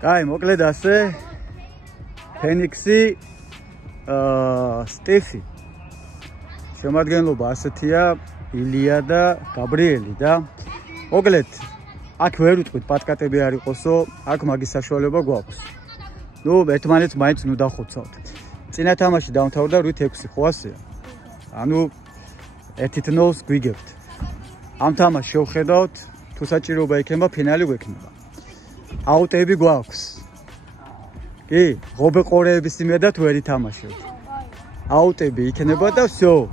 კაი, მოკლედ ასე ფენიქსი სტეფი შემადგენლობა ასეთია ილია და გაბრიელი და მოკლედ აქ ვერ უთქვით პატკატები არ იყოსო, აქ მაგის საშუალება გვაქვს. ნუ ერთმანეთს მაინც ნუ დახოცავთ. წინა თამაში დამთავრდა 8-6, ხო ასეა? ანუ 1-0 გვიგებთ. ამ თამაშს შევხედავთ, თუ საჭიროება იქნება, ფინალი გვექნება. აუტები გვაქვს. კი, ღობე ყორეების იმედად ვერ ითამაშებთ. აუტები იქნება და всё.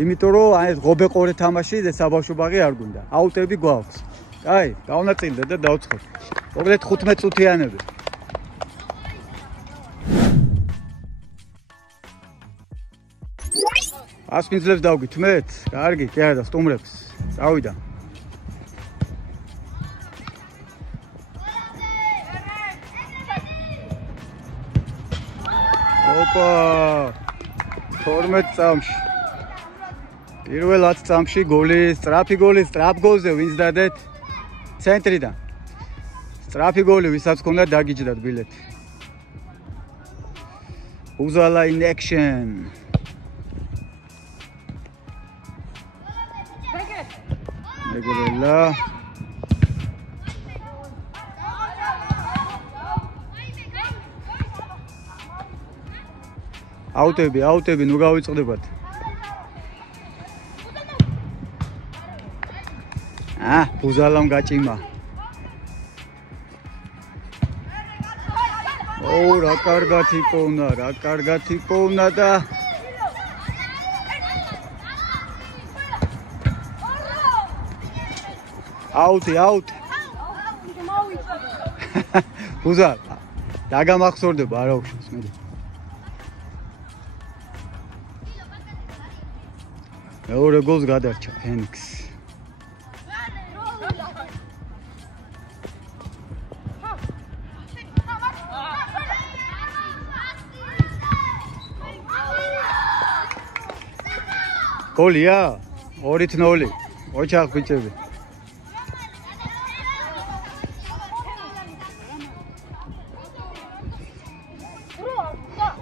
იმიტომ რომ აი ეს ღობე ყორე თამაში საბავშვო ბაღი არ გვინდა. აუტები გვაქვს. კაი, დავნაწილდე და დავცხოთ. მოკლედ 15 წუთიანები. ასპინძლებს დავგითმეთ? კარგი, კი არა და სტუმრებს. წავიდა. ოპა! 12 წამში. პირველ 10 წამში გოლი, სწრაფი გოლი, სწრაფ გოლზე ვინც დადეთ? ცენტრიდან. სწრაფი გოლი, ვისაც ჰქონდა დაგიჯდათ ბილეთი. უზალა in action. მეგრელა. აუტები, ნუ გავიწყდებათ. უზალამ გაჭიმა. რა კარგად იპოვნა და აუტი. უზალ, დაგამახსოვრდება არა უშავს მე. მეორე გოლს გადარჩა ფენიქსი. გოლია 2-0. ოჩახ ბიჭები.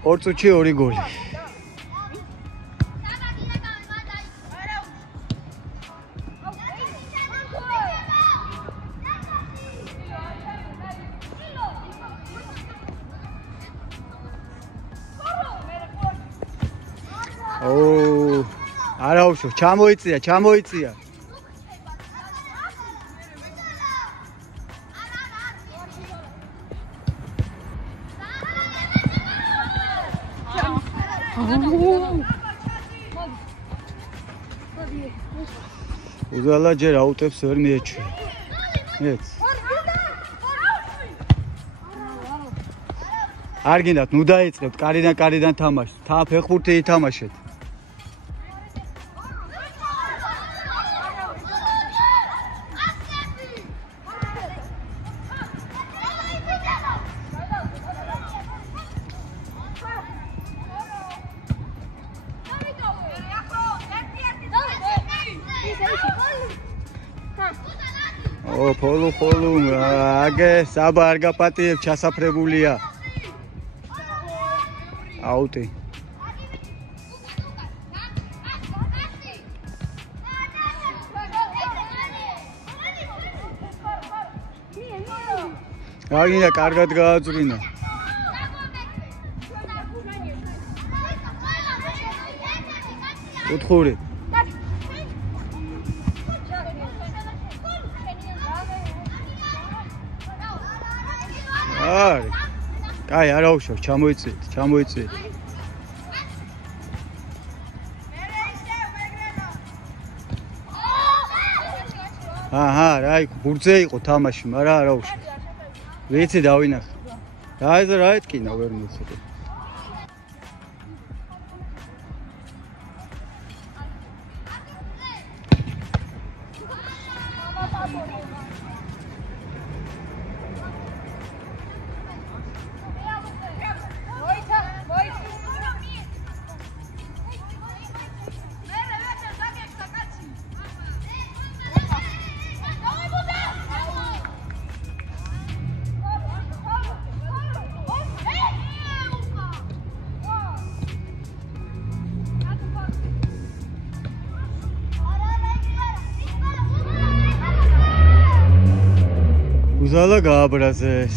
ორ წუთში 2 გოლი. არაუშო, ჩამოიწია. უზალა ჯერ აუტებს ვერ მიეჩვია. ეც. არ გინდათ, ნუ დაიწყებთ კარიდან თამაშს. ფეხბურთი ითამაშეთ. ხოლო აგე საბა არ გაპატიებ, ჩასაფრებულია. აუტი. აგინდა კარგად გააძვრინა. უთხური. კაი, არაუშავ, ჩამოიწიეთ. რა იქ ბურთზე იყო თამაში, მაგრამ არაუშავ. ვიცი დავინახე. რა ეთქინა ვერ მიცოდე. ბუზალა გააბრაზეს.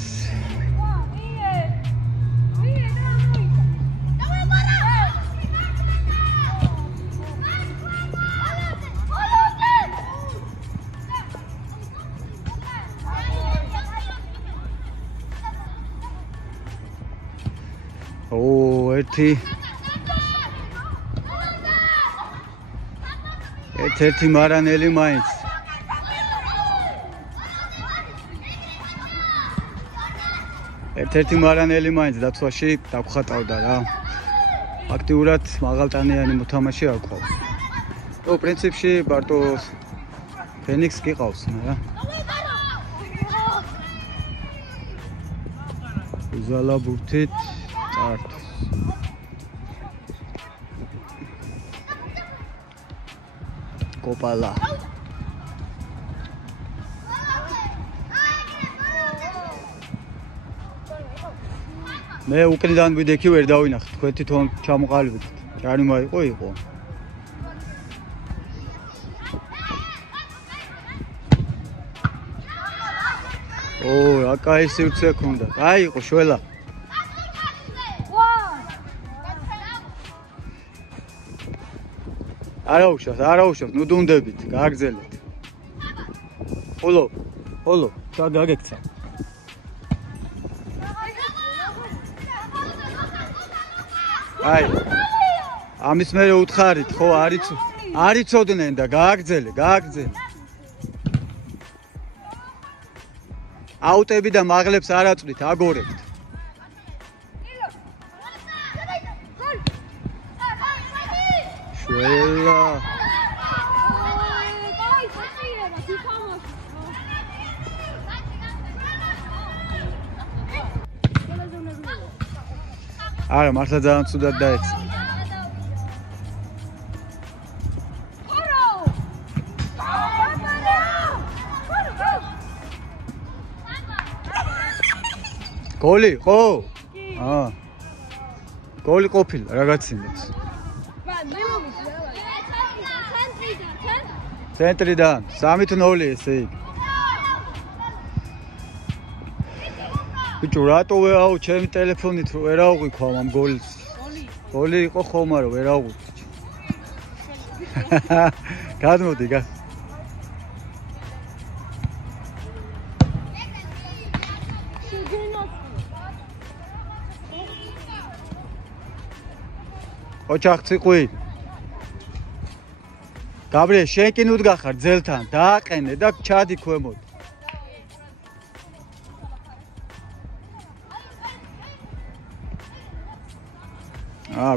ერთი მარანელი მაინც. ერთ-ერთი მარანელი მაინც დაცვაში დაგხატავდა რა. აქტიურად მაღალტანიანი მოთამაშე არ ყავს. პრინციპში მარტო ფენიქს კი ყავს რა. ბუზალა ბურთით წართ. კოპალა. მე უკნიდან ვიდექი ვერ დავინახე. თქვენ თვითონ ჩამოყალიბეთ. ჯარიმა იყო. რა კაი სივრცე ქონდა. კაი იყო შველა. არა უშავს, ნუ დუნდებით, გააგზელეთ. ხოლო, სად გაგექცა? აი. ამის მერე უთხარით, ხო, არიცოდნენ და გააგზელე. აუტები და მაღლებს არ აწვდით, აგორებთ. შველა. არა, მართლა ძალიან ცუდად დაეცა. გოლი, ხო? გოლი ყოფილა, რაღაცინებს. ცენტრიდან 3-0 ესე იგი. ბიჭო, რატო ვეაუ ჩემი ტელეფონით ვერ აღვიქვამ ამ გოლს? გოლი იყო ხომ არა, ვერ აღვიქვ. გადმოდი, ოჩახ ციყვი. გაბრიელ, შენ კი ნუდგა ხარ ძელთან, დააყენე და ჩადი ქვემოთ.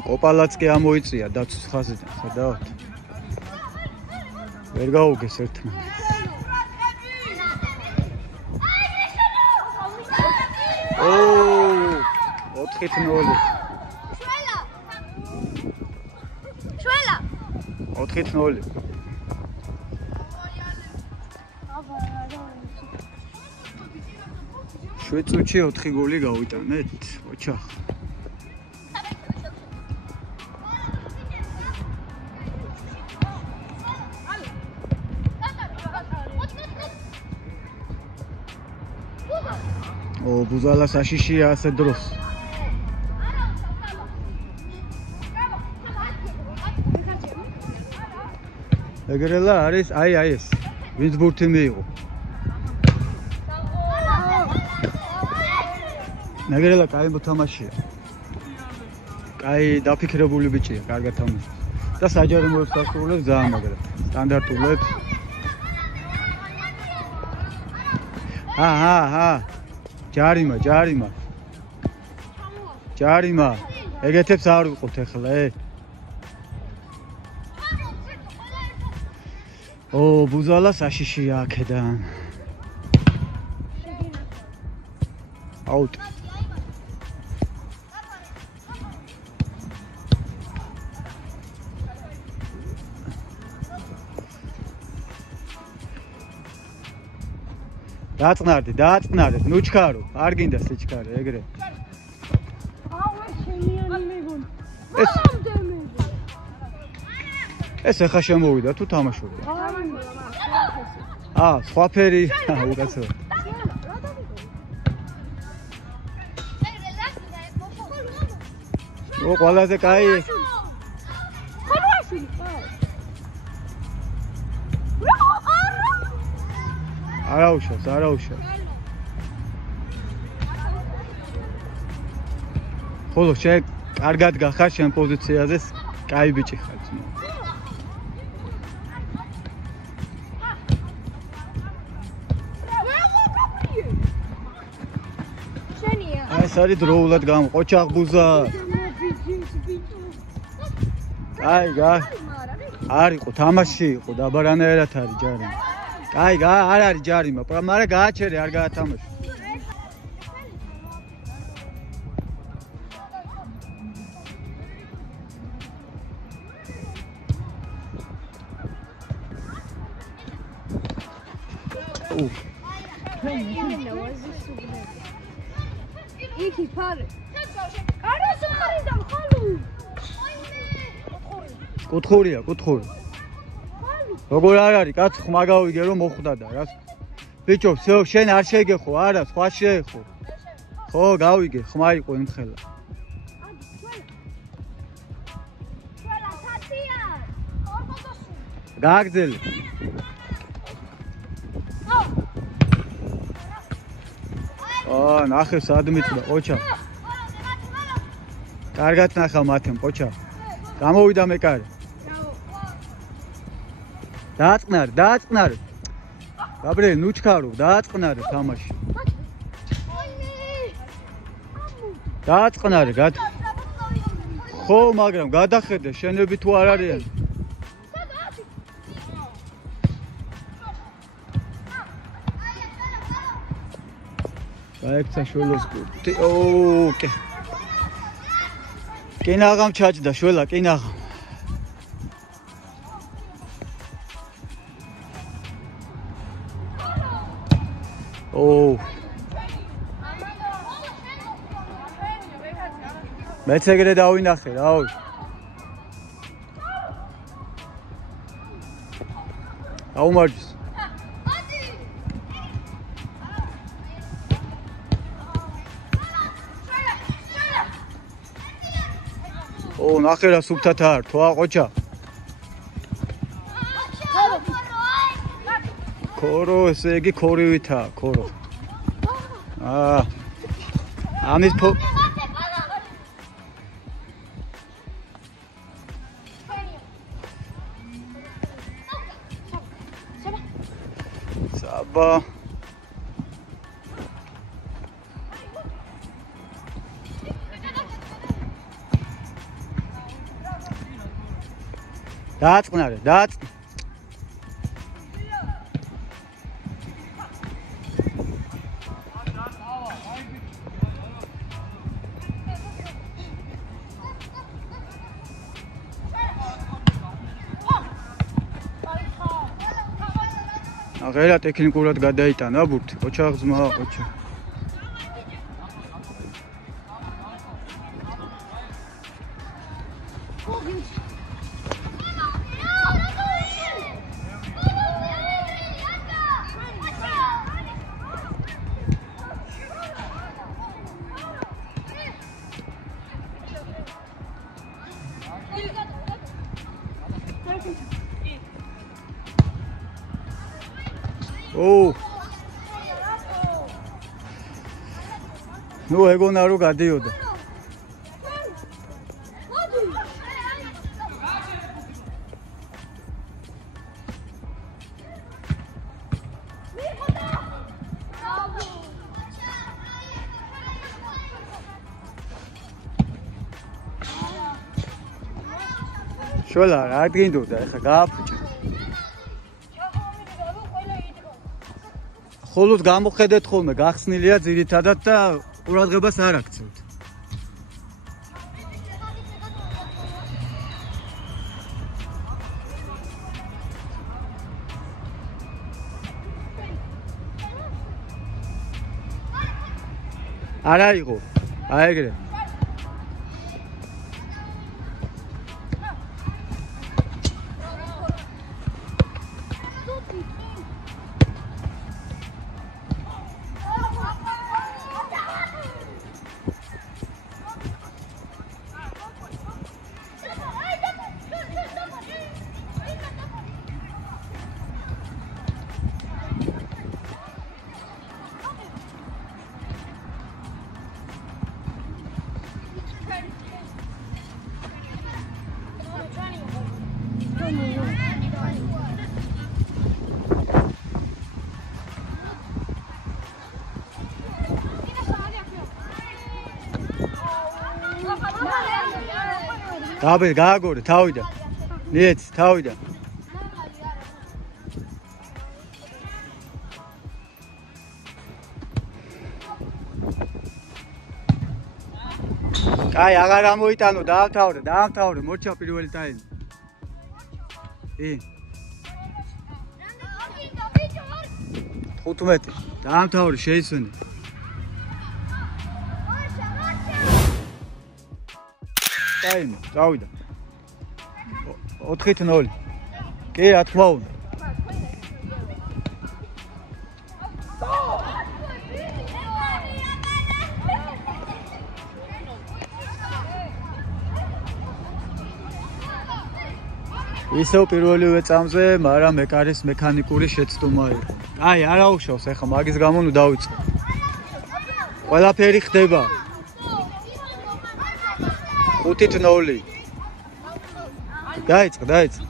კოპალაც კი ამოიწია დაცვის ხაზიდან, ხედავთ? ვერ გაუგეს ერთმანეთს. 4-0. 4-0. შვეწუთში 4 გოლი გავიტანეთ, ოჩახ. ბუზალა საშიშია ასე დროს. ეგრელა არის, აი ეს. ვინც ბურთი მიიღო. ეგრელა კაი მოთამაშეა. კაი დაფიქრებული ბიჭია, კარგად თამაშობს. და საჯარიმოებს ასრულებს ძალიან მაგრად. სტანდარტულებს. ჯარიმა. ეგეთებს არ ვიყოთ ახლა, ბუზალა საშიშია აქედან. აუტ. დააწნარდეთ, ნუ ჩქარო, არ გინდა სიჩქარე, ეგრე. ეს ახლა შემოვიდა თუ თამაშობდა? სხვა ფერი, უკაცრავად. ო ყველაზე კაი ხალვაშვილი არაუშავს ხოლო შენ კარგად გახარ შენ პოზიციაზე კაი ბიჭი ხარ ძმა ეს არის დროულად გამოყოჩ აღბუზა აი არისო თამაში იყო დაბარანაერად არის ჯარი აი არ არის ჯარი მაგრამ გააჩერე არ გაათამაშო იქი ფარე. კარასო ხარიდან ხალუ. კუთხურია. როგორ არ არის კაც ხმა გავიგე რომ მოხვდა და რა. ბიჭო, შენ არ შეგეხო, არა, სხვა შეეხო. ხო, გავიგე, ხმა იყო იმ ხელა. გააგზელი. ნახე სად მიწდა ყოჩა კარგად ნახა მათემ ყოჩა გამოვიდა მეკარე დააწყნარე გაბრიელ ნუჩქარო დააწყნარე თამაში დააწყნარე ხო მაგრამ გადახედე შენები თუ არ არიან აიქცა შველოს კურტი ოკე კინაღამ ჩაჭდა შველა კინაღამ მეც ეგრე დავინახე რაო აუმარჯოს ნახე რა სუფთად არ თვა ყოჩა ქორო ესე იგი ქორივითაა ქორო ამის საბა დააწყნარე აღერა ტექნიკურად გადაიტანა ბურთი ყოჩა ძმა ყოჩა ნუ ეგონა რომ გადიოდა შოლა რა გინდოდა ეხა გააფუჭე ხოლოდ გამოხედეთ ხოლმე გახსნილია ძირითადად და ყურადღებას არ აქცევთ არა იყო აეგრე გაბე გააგორე თავიდან. ნიეც თავიდან. აი, აღარ ამოიტანო, დაამთავრე, მოჩა პირველი ტაიმი. 15 დაამთავრე, შეიცვენე. ტაიმი, წავიდა. 4-0. კი, რა თქმა უნდა. ისევ პირველივე წამზე, მაგრამ ეკარის მექანიკური შეცდომა იყო. აი, არა უშავს, ეხლა მაგის გამო ნუ დავიწყო. ყველაფერი ხდება. 5-0. დაიწყო.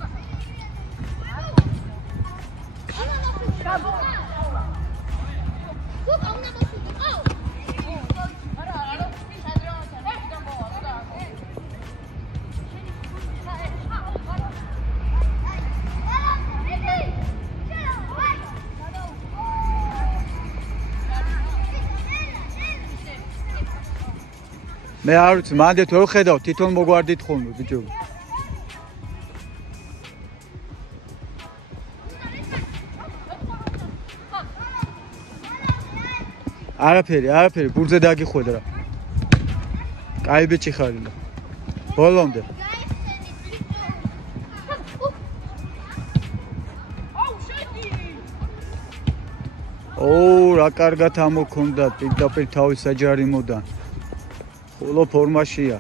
მე არ ვიცი, მანდეთ ვერ ხედავ, თვითონ მოგვარდით ხოლმე, ბიჭო. არაფერი, ბურთზე დაგიხვედრა. კაი ბიჭი ხარ. ბოლომდე. რა კარგად ამოქონდა პირდაპირ თავის საჯარიმოდან. ხოლო ფორმაშია.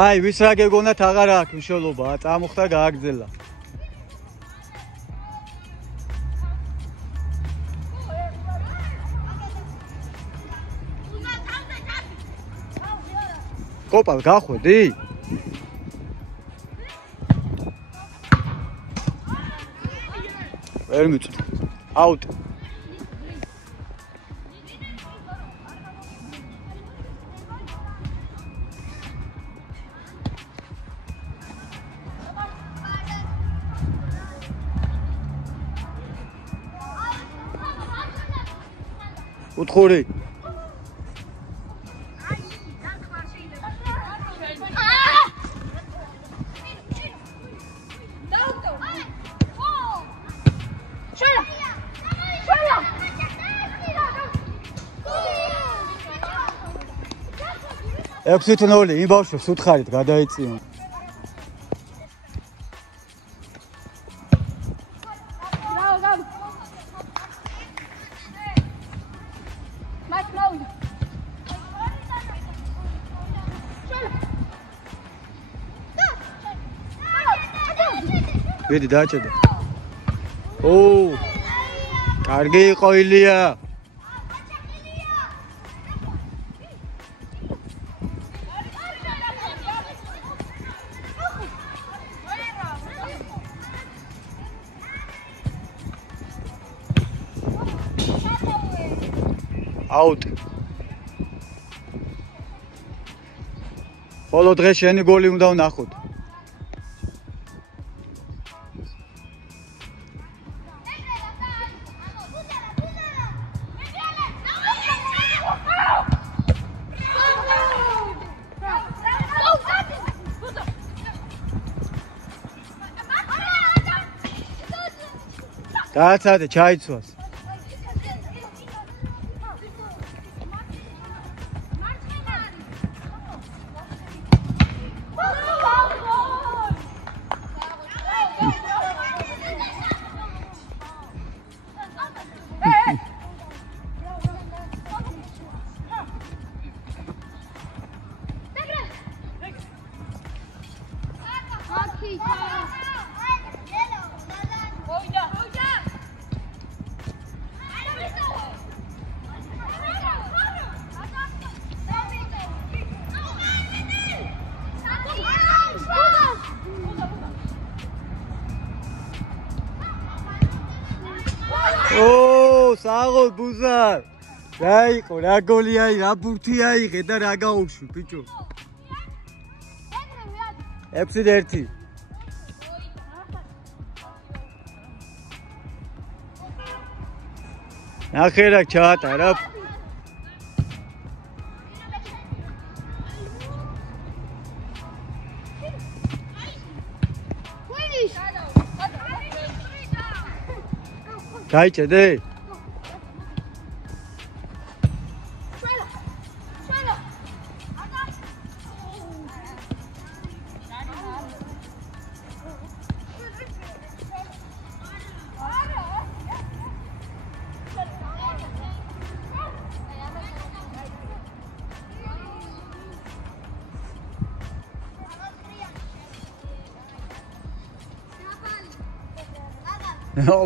აი, ვის რა გეგონათ აღარ აქვს მნიშვნელობა, წამოხდა გააგრძელა. კოპალ გახვედი? ვერ მიწვი. აუტ. უთხური. ექვსით ნოლი, იმ ბავშვებს უთხარით გადაეწიონ. ვიდი დააჭედე. კარგი იყო ილია. აუტ. ხოლო დღეს შენი გოლი უნდა ვნახოთ. დააცადე, ჩაიცვას. საღო ბუზარ. რა იყო, რა გოლი აი, რა ბურთი აიღე და რა გაუშვი, ბიჭო. 6-1. ნახე რა ჩაატარა. გაიჭედე?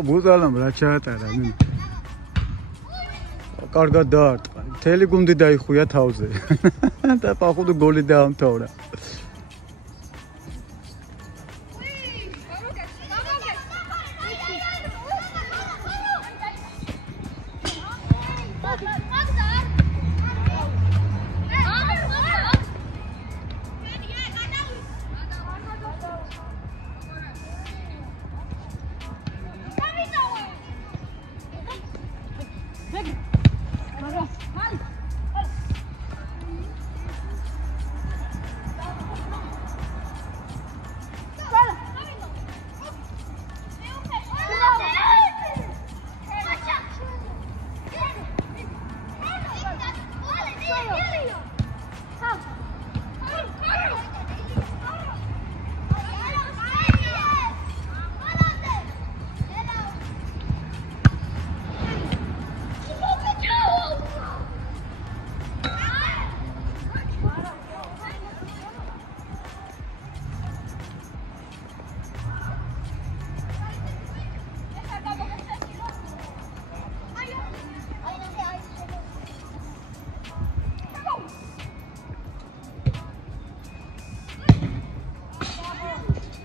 ბუზალამ რა ჩაატარა მე. კარგად დაარტყა. მთელი გუნდი დაიხუია თავზე. და პახუდო გოლი დაამთავრა.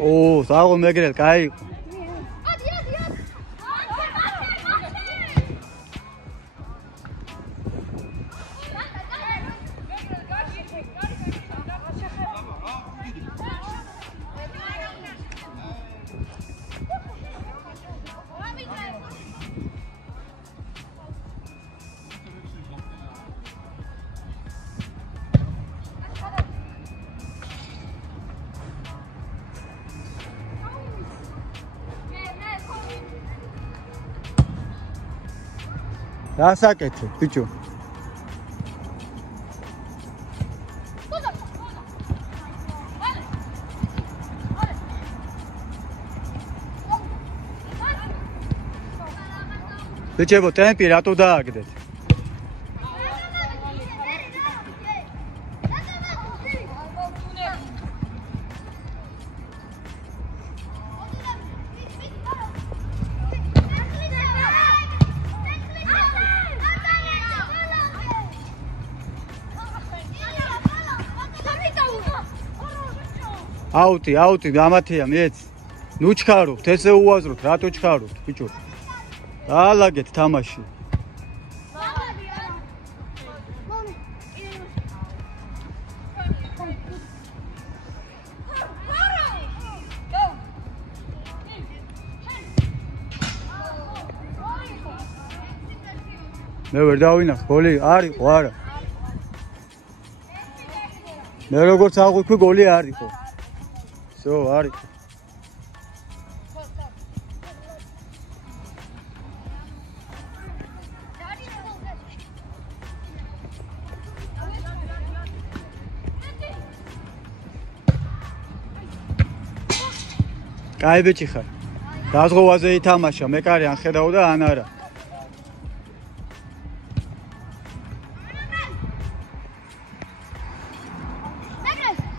오, 사고 맥을 가이. დასაკეთე, ბიჭო. ბიჭებო, ტემპი რატო დააგდეთ? აუტი, გამათეა მეც. ნუ ჩქარობთ, ესე უაზროთ, რატო ჩქარობთ, ბიჭო? დაალაგეთ თამაში. მე ვერ დავინახ, გოლი არისო, არა. მე როგორც აღვიქვი, გოლი არისო. So, ari. კაი ბიჭი ხარ. დაზღვევაზე ითამაშა, მეკარი ან ხედავ და ან არა.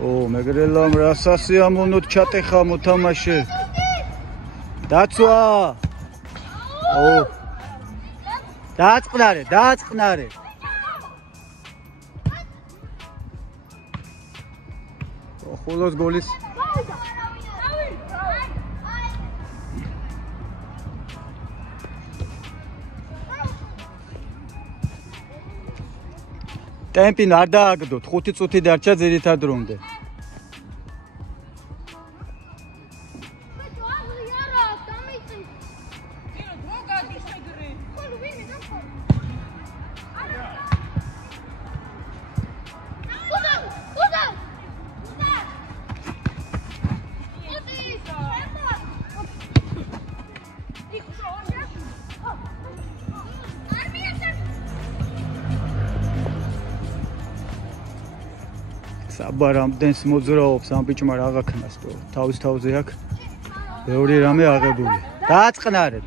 ო, მეგრელამ რასასი ამონოთ ჩატეხა მოთამაშე. დაცვა. ო. დაწყნარე. ხოლოს გოლის ტემპი არ დააგდოთ, 5 წუთი დარჩა ძირითად დრომდე. საბარამდენს მოძრაობს ამ ბიჭმა რა გაქნას თო თავის თავზე აქვს ბევრი რამე აღებული დააწყნარე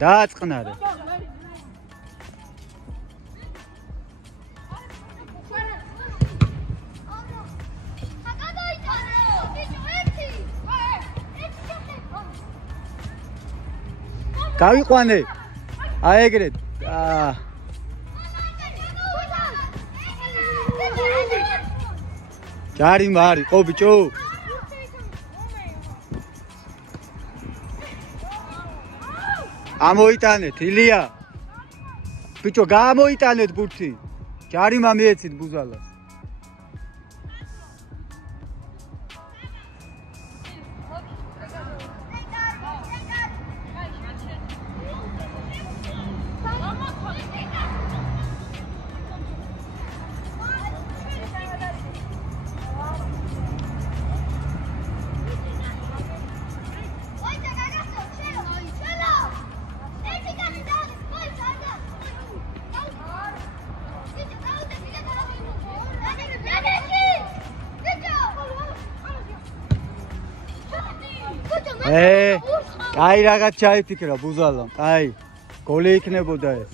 გავიყვანე აი ეგრეთ ჯარი მარი ყო ბიჭო ამოიტანეთ ილია ბიჭო გამოიტანეთ ბურთი ჯარი მამიეცით ბუზალას აი რაღაც ჩაიფიქრა ბუზალამ აი გოლი იქნებოდა ეს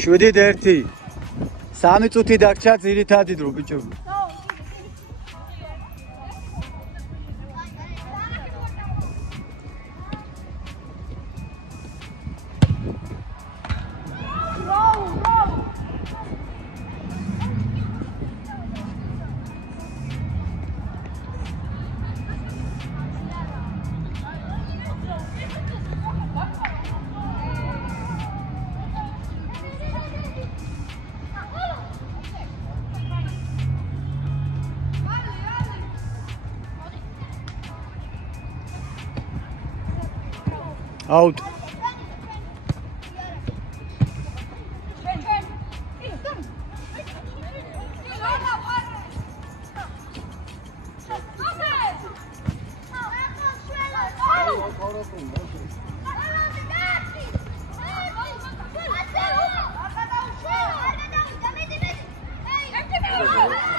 შვიდით 1 3 წუთი დარჩა ძირითადი დრო ბიჭო out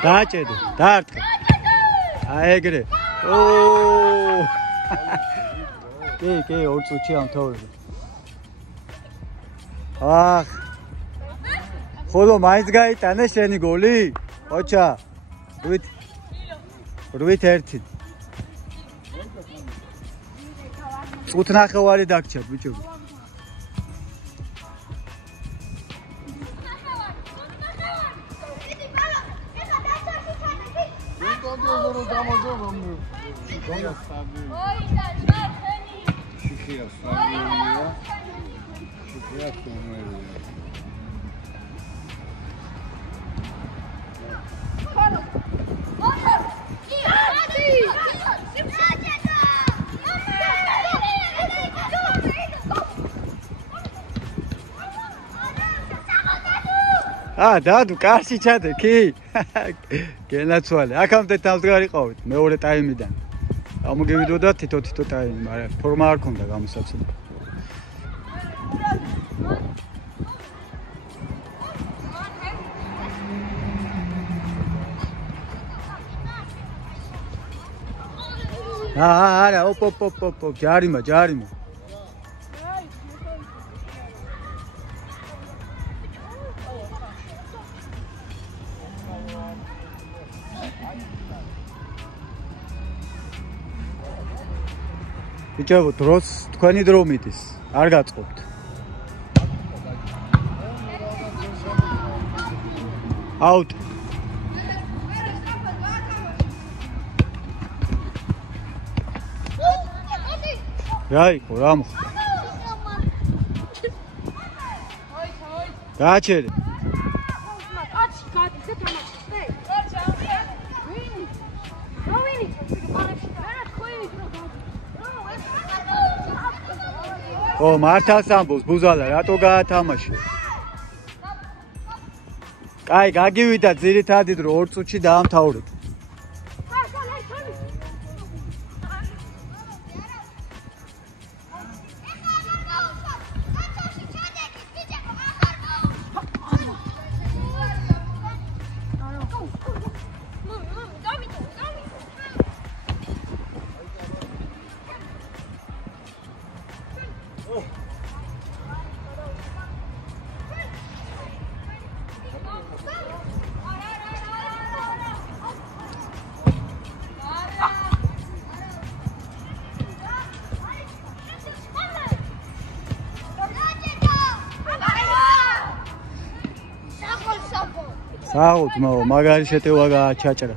დაჭედე დაარტყე აი ეგრე ო კი 2 წუთი ამთავრე ახ ხოლო მაინც გაიტანე შენი გოლი ოჩა 8-1 წუთ ნახევარი დაგჭირ ბიჭო დადუ კარში ჩადე კი გენაცვალე აქამდე თავდგარი ყავით მეორე ტაიმიდან გამოგივიდოდა თითო ტაიმი მაგრამ ფორმა არ ქონდა გამოსაცდელი არა ოპ ჯარიმა ბიჭო დროს თქვენი დრო მიდის არ გაწყობთ out რა იყო, რა მოხდა? გააჩერე. კაცი გადის და თამაშობს. ო, მართალს ამბობს ბუზალა, რატო გაათამაშე? კაი, გაგივიდა ძირითადად რომ 2 წუთში დაამთავრეთ. საუთ მაგარი შეტევა გააჩაჭრა.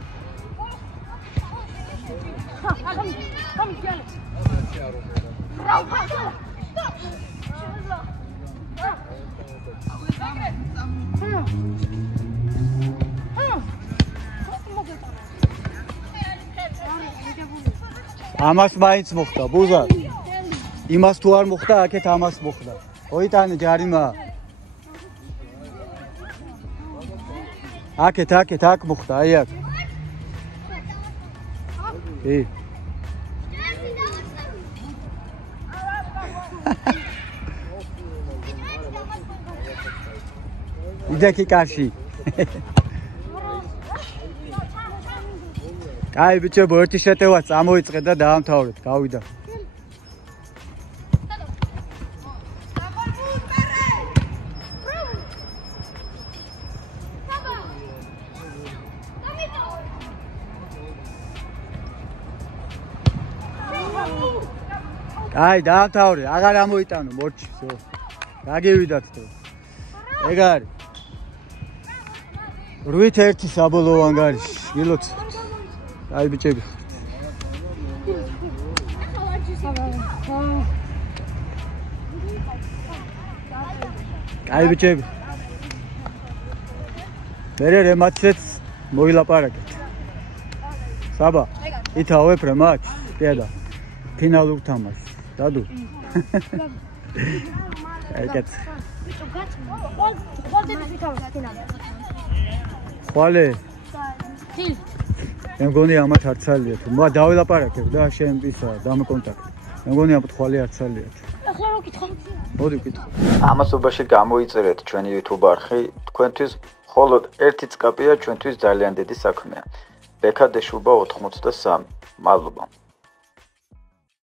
ამას მაინც მოხდა ბუზა. იმას თუ არ მოხდა, აქეთ ამას მოხდა. ოიტანი ჯარიმა. აქეთ აქ მოხდა, აი აქ. იდექი კაში. კაი ბიჭებო, ერთი შეტევა წამოიწყე და დაამთავრეთ, გავიდა. აი, დაამთავრე, აღარ ამოიტანო მორჩი, всё. გაგივიდათ თო. ეგ არის. 8-1 საბოლოო ანგარიში, გილოცავთ. აი ბიჭები. აი ბიჭები. მერე რემატჩიც მოილაპარაკეთ. საბა, ითავებ რემატჩს, დედა. ფინალურ თამაშს. დადუ. ეგეც. ხვალე. დილ. მე მგონი ამათ არ ცალიათ. მე დავილაპარაკებ და შენ ისა დამოკონტაქტ. მე მგონი ამათ ხვალე არ ცალიათ. ახლა რო კითხო. მოდი ვკითხო. ამასობაში გამოიწერეთ ჩვენი YouTube არხი, თქვენთვის მხოლოდ ერთი წკაპია ჩვენთვის ძალიან დიდი საქმეა. ბექა დეშუბა 83. მადლობა.